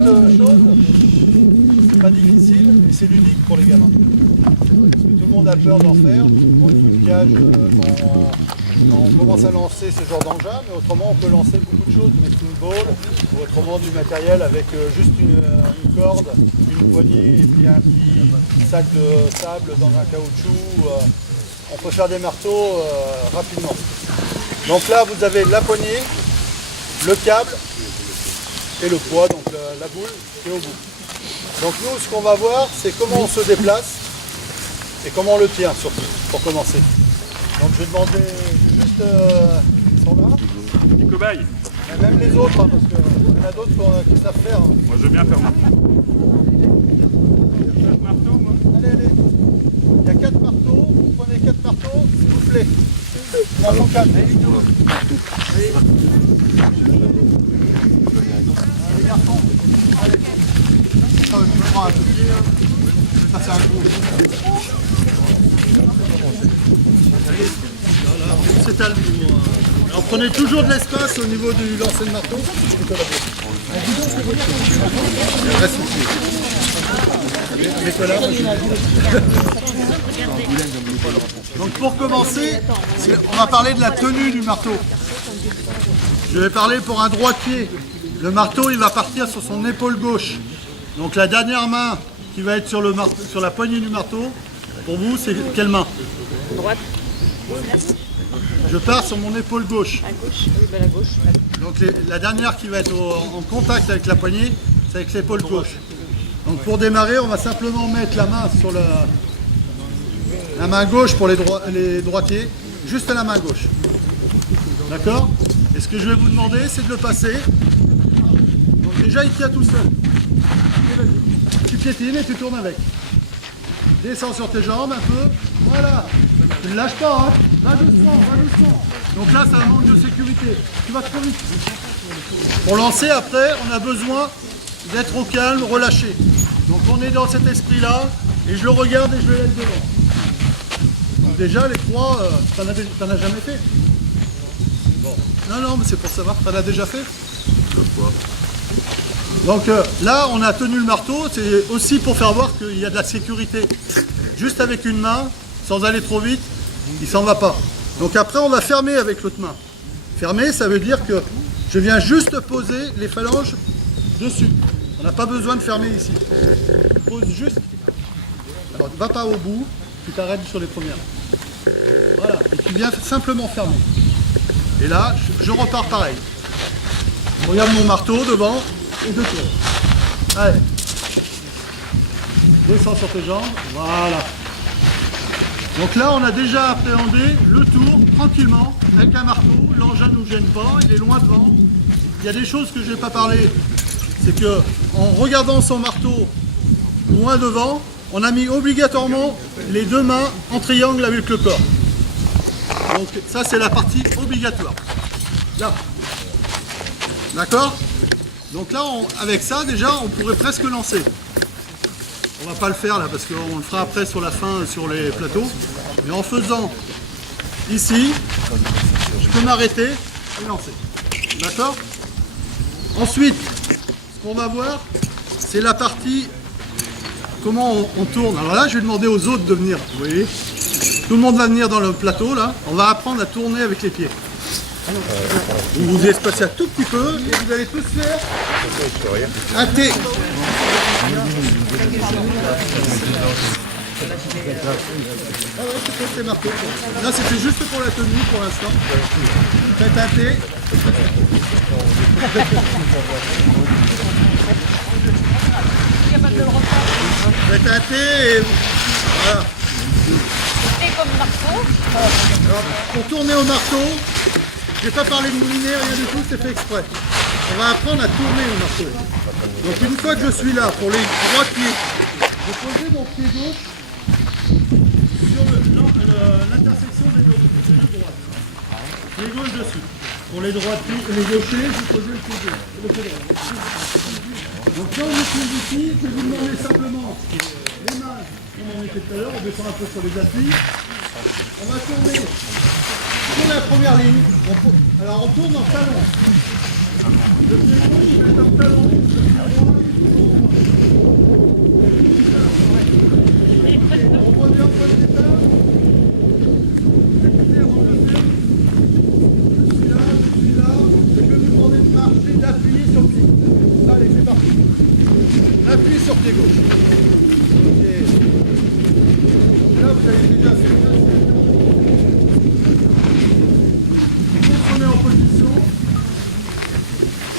C'est pas difficile et c'est ludique pour les gamins. Tout le monde a peur d'en faire. Bon, il faut du cage quand on commence à lancer ce genre d'engin, mais autrement on peut lancer beaucoup de choses, mettre une balle, ou autrement du matériel avec juste une corde, une poignée et puis un petit sac de sable dans un caoutchouc. On peut faire des marteaux rapidement. Donc là vous avez la poignée, le câble et le poids, donc la boule qui est au bout. Donc nous, ce qu'on va voir, c'est comment on se déplace et comment on le tient, surtout, pour commencer. Donc je vais demander juste ils sont là. Les cobayes. Et même les autres, hein, parce qu'il y en a d'autres qui savent faire. Hein. Moi je veux bien faire marteau. Marteau, moi. Allez, allez. Il y a 4 marteaux. Vous prenez 4 marteaux, s'il vous plaît. Dans ton cadre. Allez, garçons. Allez. Je me prends un peu. Je vais passer un coup. S'étale. Alors prenez toujours de l'espace au niveau du lancer de marteau. Reste ici. Mets-toi là. Donc pour commencer, on va parler de la tenue du marteau. Je vais parler pour un droitier. Le marteau, il va partir sur son épaule gauche. Donc la dernière main qui va être sur la poignée du marteau, pour vous, c'est quelle main? Droite. Je pars sur mon épaule gauche. À gauche, oui, ben la gauche. Donc la dernière qui va être en contact avec la poignée, c'est avec l'épaule gauche. Donc pour démarrer, on va simplement mettre la main sur la main gauche pour les droitiers, juste la main gauche. D'accord? Et ce que je vais vous demander, c'est de le passer. Donc déjà, il tient tout seul. Tu piétines et tu tournes avec. Descends sur tes jambes un peu. Voilà. Tu ne lâches pas, hein. Va doucement, va doucement. Donc là, ça manque de sécurité. Tu vas trop vite. Pour lancer, après, on a besoin d'être au calme, relâché. Donc on est dans cet esprit-là, et je le regarde et je le laisse devant. Donc déjà, les trois, t'en as jamais fait? Bon. Non, mais c'est pour savoir, t'en as déjà fait? Donc là, on a tenu le marteau, c'est aussi pour faire voir qu'il y a de la sécurité. Juste avec une main, sans aller trop vite, il s'en va pas. Donc après, on va fermer avec l'autre main. Fermer, ça veut dire que je viens juste poser les phalanges dessus. On n'a pas besoin de fermer ici. Pose juste. Alors, va pas au bout, tu t'arrêtes sur les premières. Voilà, et tu viens simplement fermer. Et là, je repars pareil. Je regarde mon marteau devant et je tourne. Allez. Descends sur tes jambes, voilà. Donc là, on a déjà appréhendé le tour tranquillement avec un marteau. L'engin ne nous gêne pas, il est loin devant. Il y a des choses que je n'ai pas parlé. C'est que en regardant son marteau loin devant, on a mis obligatoirement les deux mains en triangle avec le corps. Donc ça, c'est la partie obligatoire. Là. D'accord? Donc là, avec ça, déjà, on pourrait presque lancer. On va pas le faire là parce qu'on le fera après sur la fin sur les plateaux. Mais en faisant ici, je peux m'arrêter et lancer. D'accord? Ensuite, ce qu'on va voir, c'est la partie comment on tourne. Alors là, je vais demander aux autres de venir. Vous voyez? Tout le monde va venir dans le plateau là. On va apprendre à tourner avec les pieds. Vous vous espacez un tout petit peu et vous allez tous faire un T. C'est marqué. Là, c'était juste pour la tenue pour l'instant. Faites un T. Faites un T et voilà. Et comme marteau. Alors, pour tourner au marteau, je n'ai pas parlé de mouliner, rien du tout, c'est fait exprès. On va apprendre à tourner au marteau. Donc une fois que je suis là, pour les droitiers, je vais poser mon pied gauche sur l'intersection des deux droites. Pied gauche dessus. Pour les droitiers, les gauchers, je vais poser le pied gauche. Le pied droit. Donc quand vous êtes ici, je vais vous demander simplement les mains, comme on était tout à l'heure, on descend un peu sur les appuis. On va tourner sur la première ligne. Alors on tourne en talon. Le pied gauche, je vais être en talon. Le pied droit, On revient au point de départ. Écoutez avant de le faire. Je suis là. Et je vais vous demander de marcher, d'appuyer sur le pied. Allez, c'est parti. On appuie sur le pied gauche. Ok. Là, vous avez déjà fait ça. On se remet en position.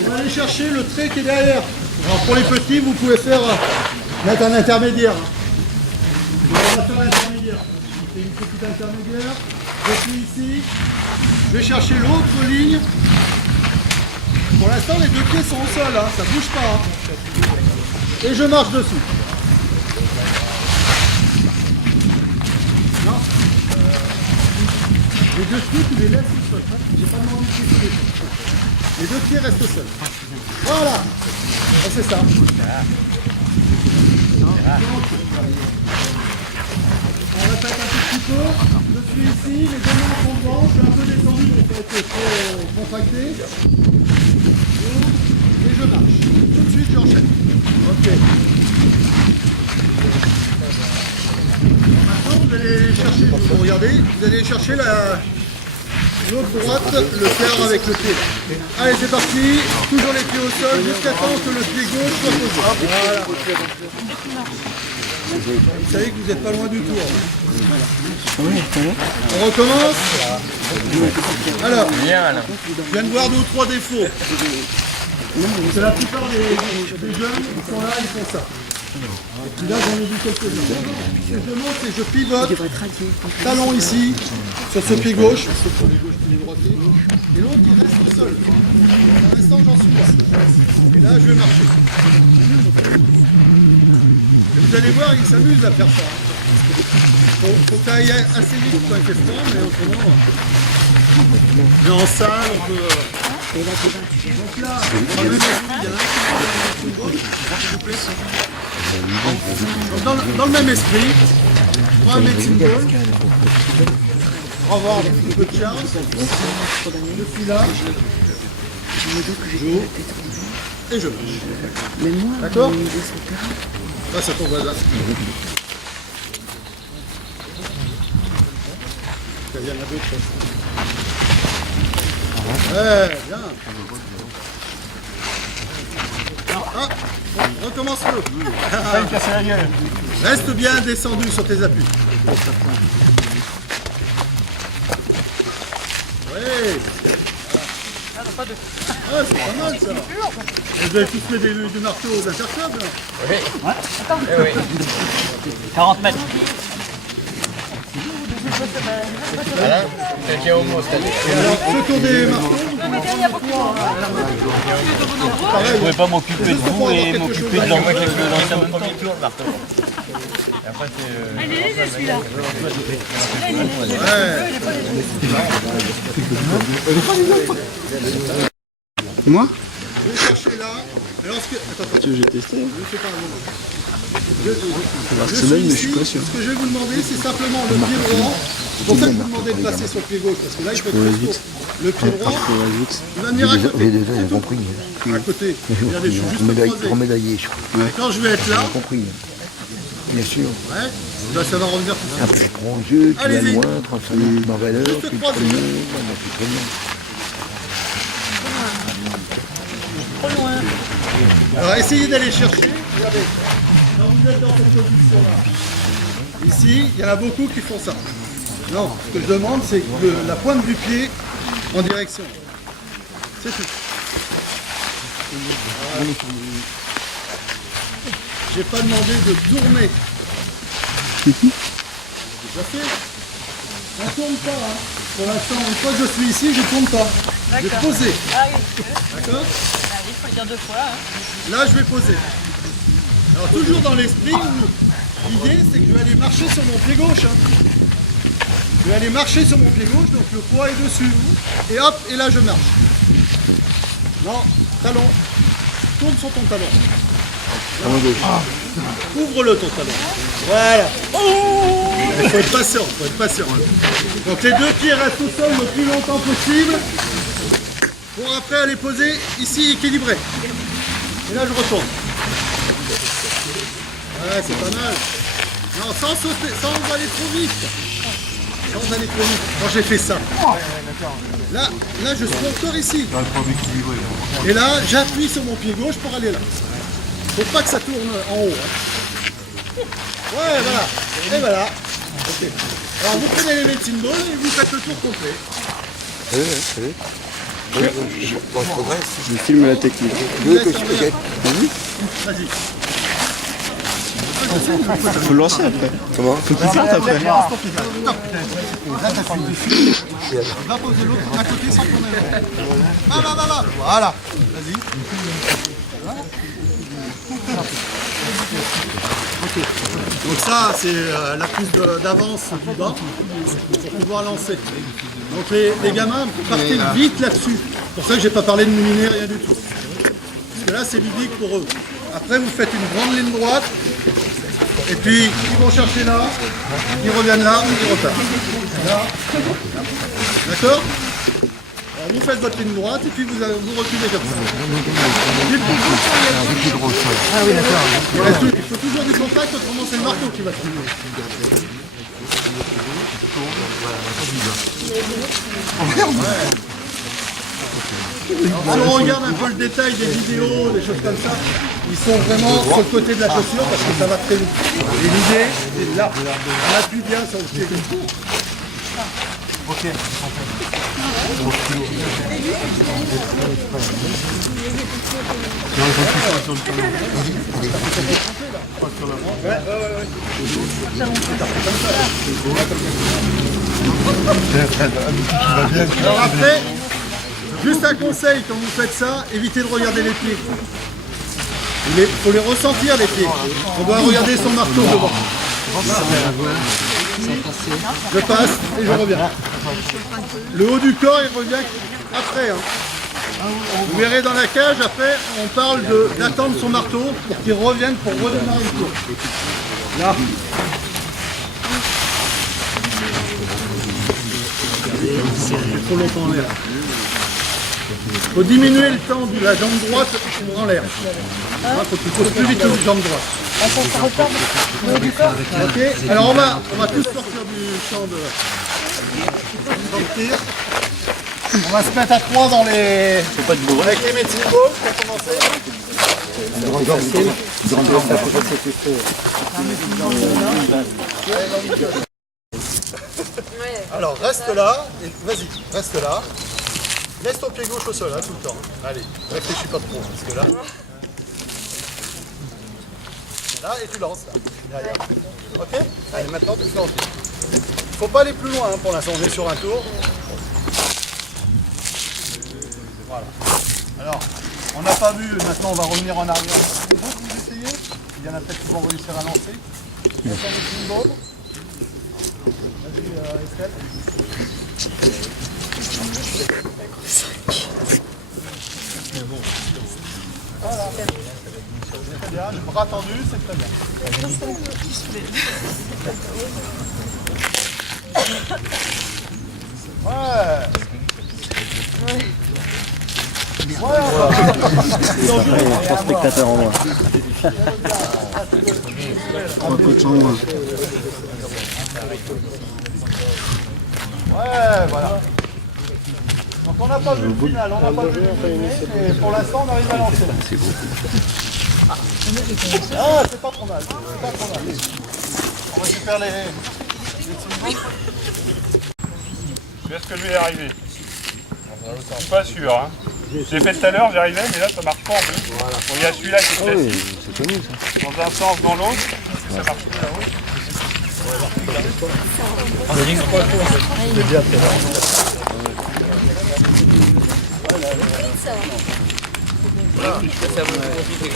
On va aller chercher le trait qui est derrière. Alors pour les petits, vous pouvez faire mettre un intermédiaire. On va faire l'intermédiaire. Je fais une petite intermédiaire. Je suis ici. Je vais chercher l'autre ligne. Pour l'instant, les deux pieds sont au sol, hein. Ça ne bouge pas. Hein. Et je marche dessus. Non. Les deux pieds, tu les laisses au sol. Hein. J'ai pas demandé de pieds. Les deux pieds restent au sol. Voilà. Et c'est ça. On répète un tout petit peu. Je suis ici, les deux mains sont devant. Je suis un peu descendu, donc ça va être trop contracté. Et je marche. Tout de suite, j'enchaîne. Ok. Maintenant, vous allez chercher, vous regardez, vous allez chercher l'autre droite, le faire avec le pied. Allez, c'est parti. Toujours les pieds au sol jusqu'à temps que le pied gauche soit posé. Voilà. Vous savez que vous n'êtes pas loin du tour. On recommence. Alors, je viens de voir 2 ou 3 défauts. C'est la plupart des jeunes qui sont là, ils font ça. Et puis là, j'en ai vu quelques-uns. Ce que je demande, c'est que je pivote, talon ici, sur ce pied gauche, pied droitier, et l'autre il reste au sol. Pour l'instant, j'en suis là. Et là, je vais marcher. Et vous allez voir, il s'amuse à faire ça. Faut que ça aille assez vite quand il fait froid, mais autrement, mais en salle, on peut... Donc là, on va mettre s'il vous plaît. Dans le même esprit, on va mettre une ball. On va avoir un peu de chance. Je suis là. J'ouvre. Et je marche. D'accord? Là, c'est ton voisin. Il y en a d'autres. Ouais, bien. Ah, on recommence le. Reste bien descendu sur tes appuis. Ouais. Ah, c'est pas mal ça. Vous avez tous fait des marteaux aux interclaves là? Oui. Ouais. Oui. 40 mètres. Voilà, c'est au mot cette année. Alors, ceux qui ont des marteaux, Je ne pouvais pas m'occuper de vous et m'occuper de l'envoi qui est dans le premier tour, le marteau. Et après, c'est... Il est léger celui-là. Moi? je vais chercher là. Alors, attends. Tu veux que j'ai testé? Je ne fais pas un moment. Je suis mais je suis pas sûr. Ce que je vais vous demander, c'est simplement le pied droit. C'est pour ça que je vous demandais de passer sur le pied gauche, parce que là, il faut être costaud. Le pied droit, il va venir à côté. J'ai compris. À côté. Regardez, je suis juste Pour croisé. médailler, je crois. Et quand je vais être là, J'ai compris. Bien sûr. ouais, ben, ça va revenir tout Un ça. plus grand jeu, tu Allez-y. gagnes moins, 35 minutes en valeur, Juste tu es croiser. premier, moi, tu es premier. Alors essayez d'aller chercher. Regardez, quand vous êtes dans cette position-là, ici, il y en a beaucoup qui font ça. Non, ce que je demande, c'est que la pointe du pied en direction. C'est tout. Voilà. J'ai pas demandé de tourner. C'est déjà fait. On ne tourne pas. Hein. Pour l'instant, une fois que je suis ici, je ne tourne pas. Je vais poser. Ah oui. D'accord? Il faut le dire 2 fois. Hein. Là, je vais poser. Alors, toujours dans l'esprit où l'idée, c'est que je vais aller marcher sur mon pied gauche. Hein. Je vais aller marcher sur mon pied gauche, donc le poids est dessus. Et hop, et là, je marche. Non, talon. Tourne sur ton talon. Ouvre-le, ton talon. Voilà. Il faut être patient, Donc, les deux pieds restent au sol le plus longtemps possible. Pour après aller poser ici équilibré. Et là je retourne. Ouais, c'est pas mal. Non, sans sauter, sans aller trop vite. Sans aller trop vite. Quand j'ai fait ça. Là, je suis encore ici. Et là, j'appuie sur mon pied gauche pour aller là. Faut pas que ça tourne en haut. Hein. Ouais, voilà. Et voilà. Ok. Alors vous prenez les medicine balls et vous faites le tour complet. Je filme la technique. Vas-y. Faut le lancer après. Comment? Faut qu'il sorte après. Stop. Là, t'as fini. Va poser l'autre à côté sans tourner. Là. Voilà. Vas-y. Ok. Donc ça, c'est la prise d'avance du bas pour pouvoir lancer. Donc les gamins, partez vite là-dessus. C'est pour ça que j'ai pas parlé de moulinet, rien du tout. Parce que là, c'est ludique pour eux. Après, vous faites une grande ligne droite. Et puis, ils vont chercher là, ils reviennent là, ils repartent. Là. D'accord? Alors, vous faites votre ligne droite et puis vous reculez comme ça. Ah oui, d'accord. Il faut toujours du contact, autrement c'est le marteau qui va tomber. Alors, on regarde un peu le détail des vidéos, des choses comme ça. Ils sont vraiment sur le côté de la chaussure parce que ça va très vite. Et l'idée, c'est là, on appuie bien sur le pied. Ok. Alors après, juste un conseil quand vous faites ça, évitez de regarder les pieds. Il faut les ressentir les pieds. On doit regarder son marteau devant. Je passe et je reviens. Le haut du corps, il revient après. Hein. Vous verrez dans la cage, après, on parle d'attendre son marteau pour qu'il revienne pour redémarrer le tour. Là. C'est trop longtemps en l'air. Il faut diminuer le temps de la jambe droite en l'air. Il faut qu'il pose plus vite que la jambe droite. Ok, alors on va tous sortir du champ de tir. On va se mettre à 3 dans les... avec les medicine balls pour commencer. Alors reste là, et vas-y, reste là. Laisse ton pied gauche au sol, hein, tout le temps. Allez, réfléchis pas trop, parce que là... Là, et tu lances, là, derrière. Ok? Allez, maintenant, tu lances. Faut pas aller plus loin, hein, pour l'instant, on est sur un tour. Voilà. Alors, on n'a pas vu, maintenant, on va revenir en arrière. C'est bon que vous essayez? Il y en a peut-être qui vont réussir à lancer. On va mettre une balle. Vas-y, Estelle. Voilà. Très bien, le bras tendu, c'est très bien. Ouais. Trois spectateurs en moins. Trois coachs en moins. Ouais, voilà. Donc on n'a pas vu le final, on n'a pas vu le final, et pour l'instant on arrive à lancer. C'est beau. Ah, c'est pas trop mal, c'est pas trop mal. On récupère les petits. Est-ce que je vais y arriver? Je suis pas sûr. Hein. J'ai fait tout à l'heure, j'y arrivais, mais là ça marche pas en plus. Voilà. Bon, il y a celui-là qui est classique. C'est connu ça. Dans un sens, dans l'autre, ça marche plus là-haut.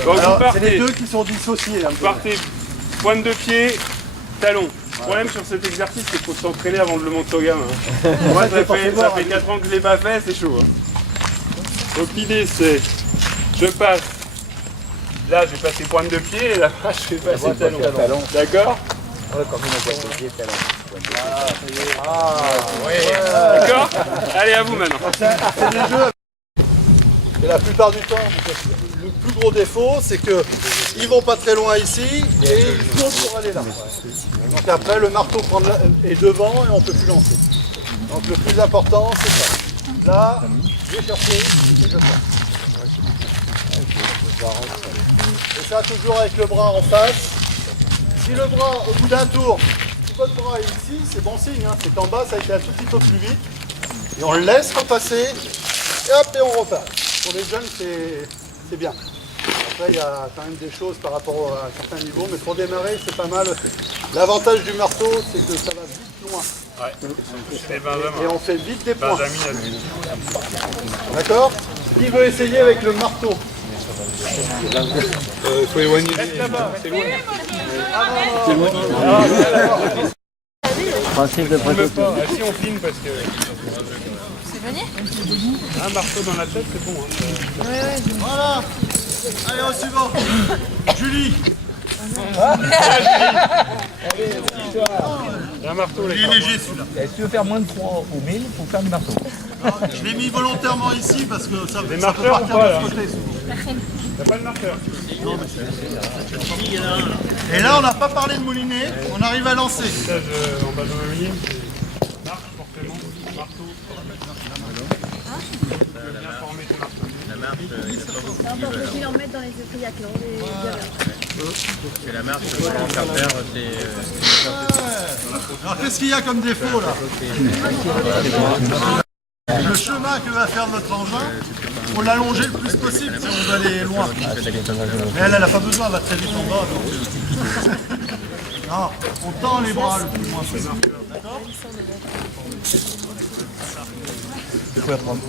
Donc Alors, vous c'est les partez, deux qui sont dissociés. Là. vous partez pointe de pied, talon. Le problème sur cet exercice, c'est qu'il faut s'entraîner avant de le montrer aux gamins. Hein. Moi, ça fait 4 ans que je l'ai pas fait, c'est chaud. Hein. Donc l'idée, c'est, je passe, là, je vais passer pointe de pied, et là-bas, je vais passer talon. D'accord? D'accord? Allez, à vous maintenant. C'est les deux. Et la plupart du temps, le plus gros défaut, c'est que ils vont pas très loin ici et ils tournent pour aller là. Donc après, le marteau est devant et on peut plus lancer. Donc le plus important, c'est ça. Là, je vais chercher et je passe. Et ça, toujours avec le bras en face. Si le bras, au bout d'un tour, si votre bras est ici, c'est bon signe. Hein. C'est qu'en bas, ça a été un tout petit peu plus vite. Et on le laisse repasser. Et hop, et on repart. Pour les jeunes, c'est bien. Après, il y a quand même des choses par rapport à certains niveaux. Mais pour démarrer, c'est pas mal. L'avantage du marteau, c'est que ça va vite loin. Ouais. Et on fait vite des points. Benjamin a vu. D'accord? Qui veut essayer avec le marteau? Il faut éloigner. Reste là-bas, c'est loin. Principe de On veut précaution. pas. Ah, si on filme parce que. C'est venu? Un marteau dans la tête, c'est bon. Hein. Voilà. Allez, au suivant. Julie. Il y a un marteau là. Il est léger celui-là. Si tu veux faire moins de 3 ou 1000, il faut faire du marteau. Je l'ai mis volontairement ici parce que ça peut marqueurs partir ou pas, de là ce côté. T'as pas de marqueur. Et là, on n'a pas parlé de moulinet. On arrive à lancer. Stage en Benjamin Williams, c'est marche forcément. Marteau. Bien formé ton marteau. C'est encore facile à en mettre dans les épauillacs, non? C'est la marche pour en faire faire, c'est... Alors, qu'est-ce qu'il y a comme défaut là? Le chemin que va faire notre engin, il faut l'allonger le plus possible si on veut aller loin. Mais elle n'a pas besoin, elle va très vite en bas. Donc. Non, on tend les bras le plus loin possible. D'accord? Il faut apprendre.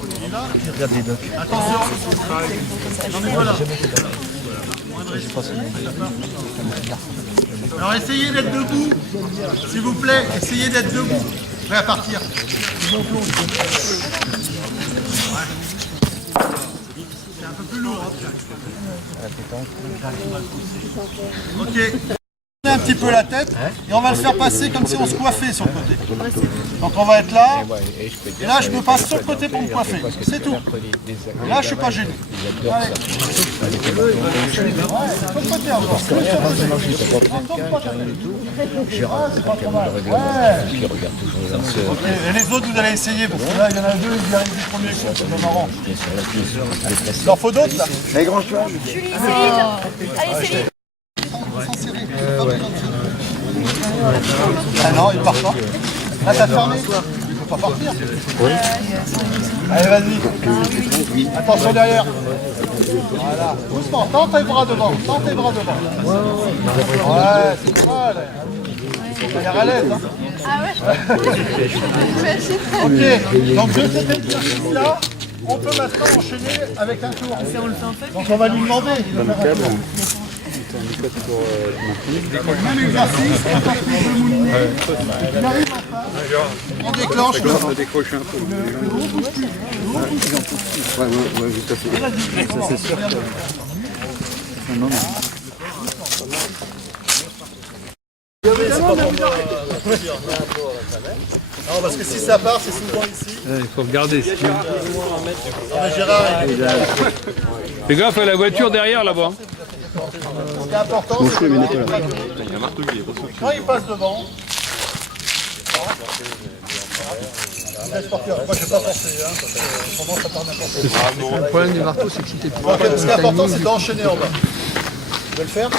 Regarde les docs. Attention. Non mais voilà. Alors essayez d'être debout, s'il vous plaît, essayez d'être debout. Prêt à partir. C'est un peu plus lourd. Hein. Ok. Un petit peu la tête et on va le faire passer comme si on se coiffait sur le côté. Donc on va être là et là je me passe sur le côté pour me coiffer, c'est tout. Et là je suis pas gêné. Allez. Sur le côté encore. C'est pas trop mal. Ouais. Ok. Et les autres vous allez essayer parce que là il y en a deux qui arrivent du premier coup, c'est marrant. Il en faut d'autres là. Les grands chevaux. Julie, Céline. Allez, Céline. Ah non, il part pas. Là, t'as fermé. Il ne faut pas partir. Oui. Allez, vas-y. Attention derrière. Voilà. Doucement. Tends tes bras devant. Tends tes bras devant. Ouais, c'est pas mal. Il a l'air à l'aise. Hein. Ah ouais? Ok. Donc, de cet exercice-là, on peut maintenant enchaîner avec un tour. Donc, on va lui demander. Même exercice, on passe plus de moulinet. Il arrive en face. On déclenche le vent. décrocher un peu. Ouais, tout à fait. Ça, c'est sûr. Non, parce que si ça part, c'est souvent ici. Il faut regarder. Non, mais Gérard, Fais gaffe à la voiture derrière là-bas. ce qui est important, c'est que quand il passe devant, laisse partir. Moi, je ne vais pas forcer, hein, parce que pour moi, ça part n'importe où. Le problème du marteau, c'est que si t'es plus Ce qui est important, c'est d'enchaîner en bas. Tu veux le faire?